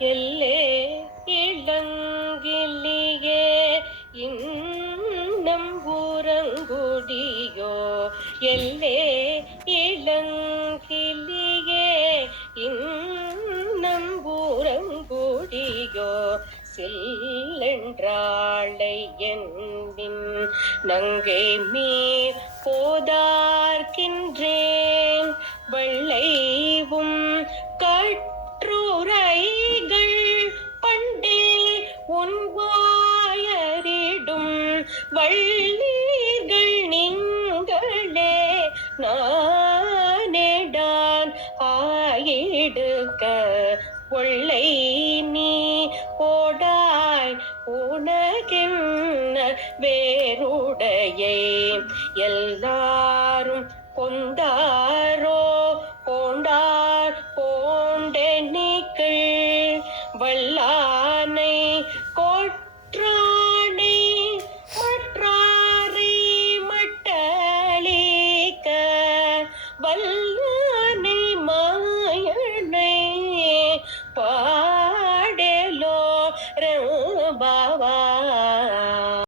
எல்லே இளங்கிலியே இன்னம் ஊரங்குடியோ எல்லே இளங்கிலியே இன்னம் ஊரங்குடியோ செல்லென்றாளை என்பின் நங்கை மீர் போதார்க்கின்றேன் வெள்ளைவும் கற்றுரைகள் பண்டே உன்வாயரிடும் வள்ளீர்கள் நீங்களே நானேடான் ஆயிடுக்க ஒள்ளை நீ போடாய் உனகென்ன வேறுடையை எல்லாரும் கொண்டாரோ கொண்டார் போண்டெனிக்கள் வல்லானை கொற்றா